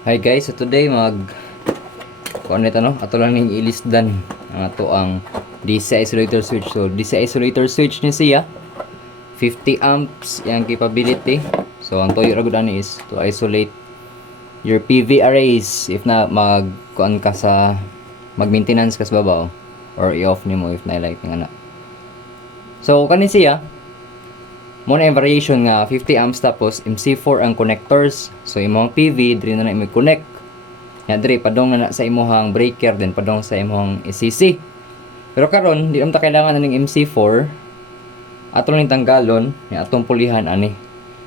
Hi guys, so today kuan nito ato lang ning ilisdan ang ato ang DC isolator switch. So DC isolator switch ni siya 50 amps yang capability. So ang toyo ra gud ani is to isolate your PV arrays if na kuan ka sa mag-maintenance ka sa babaw or i-off nimo if na lighting ana. So kani siya mo na yung variation nga 50 amps tapos MC4 ang connectors. So imong PV diri na imo connect. Nya diri padong na sa imong breaker din padong sa imong ECC. Pero karon di naman ta kailangan ning MC4. Ato lang tanggalon nya atong pulihan ani.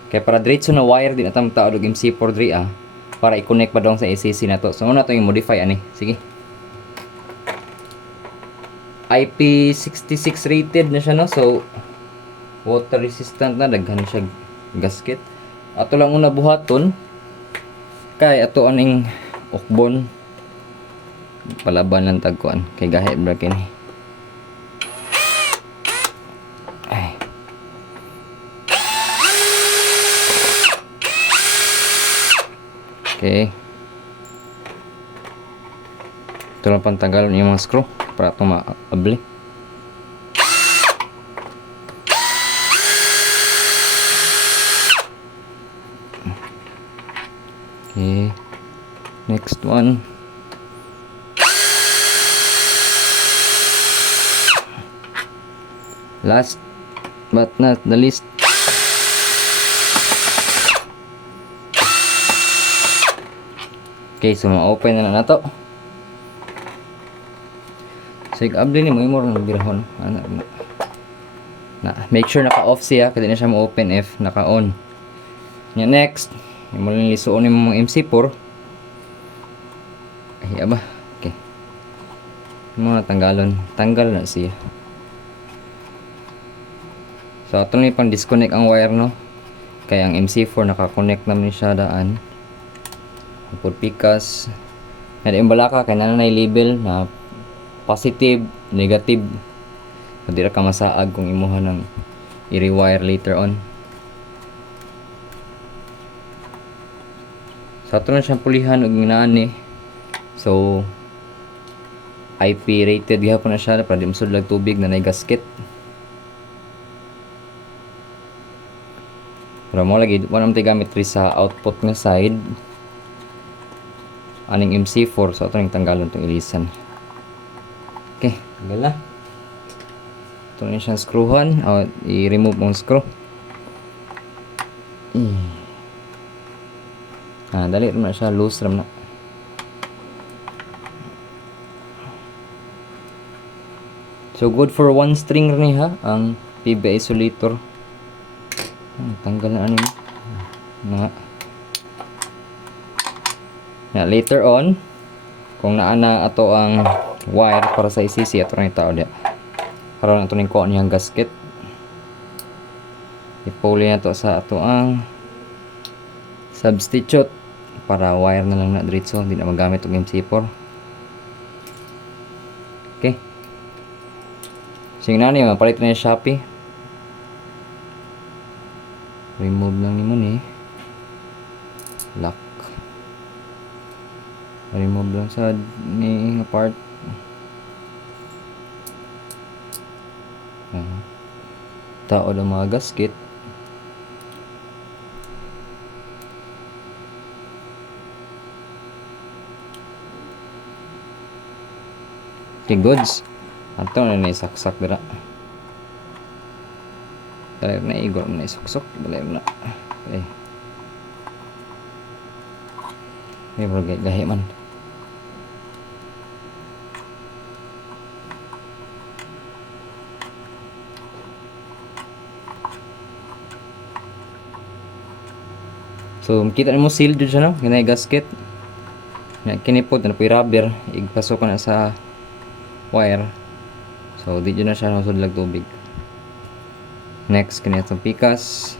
Kay para diretso na wire din atong taod og MC4 diri para i-connect padong sa ECC nato. So muna to yung modify ani. Sige. IP66 rated na siya no. So water resistant na daghan siya gasket. Ato lang una buhaton kay ato aning ukbon palaban lang tagkuan kay gahi bra kini. Ay. Okay. Ito lang pantanggalon yung mga screw para ito maabli. Okay. Next one. Last but not the least. Okay, so ma-open na nato. So abli ni mo imong birahon. Make sure naka-off siya kasi di na siya ma-open if naka-on. Nya next, imo lang lisuon nimo mga MC4. Ay aba. Okay. Imo na tanggalon. Tanggal na siya. So ato ni pang disconnect ang wire no. Kaya ang MC4 naka-connect naman siya daan. Pud pikas. Nya yung balaka kay nanay label na positive, negative. So di ra ka masaag kung imuha ng i-rewire later on. So ato na siyang pulihan og ginaan ni. So IP rated gihapon na siya para di masudlag tubig na nay gasket. Pero mo lagi wala man tay gamit ri sa output nga side. Aning MC4 so ato ning tanggalon tong ilisan. Okay, tanggal na. Ito na siyang screwhan. I-remove mong screw. Dali rin na siya. Loose rin na. So, good for one string rin ha. Ang PV isolator. Tanggal na ano yun. Later on, kung naana ato ang wire para sa ECC, ato rin tao dia. Karoon ato ning kuha niyang gasket. Ipuli na to sa ato ang substitute para wire na lang na diretso, hindi na magamit og MC4. Okay. Sige na ni, mapalit na yung Shopee. Remove lang ni mo ni. Lock. Remove lang sa ni part. Tao ng mga gasket. Okay, goods. Ato na naisaksak dira. Dali na igor na isuksok. Dali na. Okay. May bro gahi man. So, kita mo sealed dyan siya, no? Ganay gasket. Kinipod na po yung rubber. Igpasok ko na sa wire. So, di dyan na siya nasudlag tubig. Next, kanina itong pikas.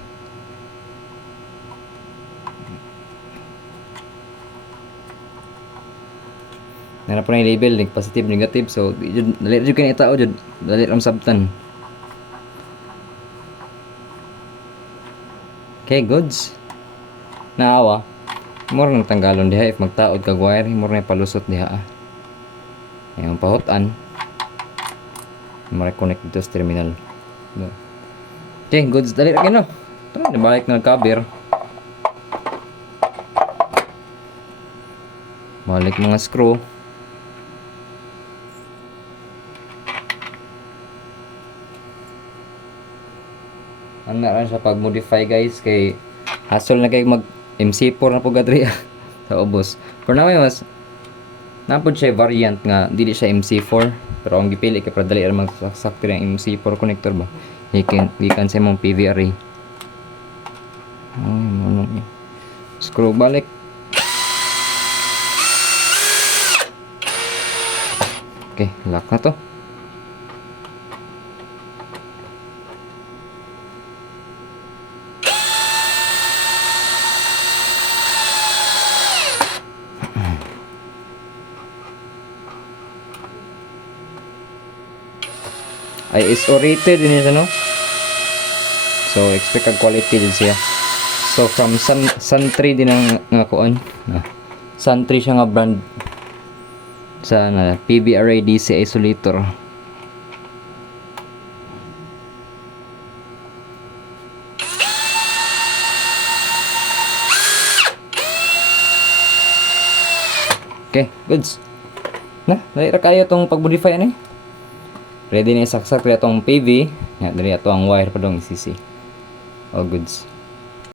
Nana po na yung label, positive, negative. So, dali dyan kanina tao dyan. Dali ram sabtan. Okay, goods. Naawa. Mura nang tanggalon diha if magtaod kag wire, mura na palusot diha. Ayun pahutan. Mura connect dito sa terminal. Okay, goods dali ra no. Tara, nabalik na cover. Balik mga screw. Ano na rin siya pag-modify guys kay hassle na kayo mag MC4 na po gadri sa ubos. For now mas napod siya variant nga dili siya MC4 pero ang gipili kay para dali ra magsakto ang MC4 connector ba. Gikan sa mong PV array. Ay, ano ni. Screw balik. Okay, lock na to. ISO rated din siya no. So expect ang quality din siya. So from Sun 3 din ang nga kuan. Sun 3 siya nga brand sa PV array DC isolator. Okay, goods. Na, dali ra kayo tong pag-modify ani. Ready na isaksak dito ang PV. Ya, dali ato ang wire pa dong isisi. All goods.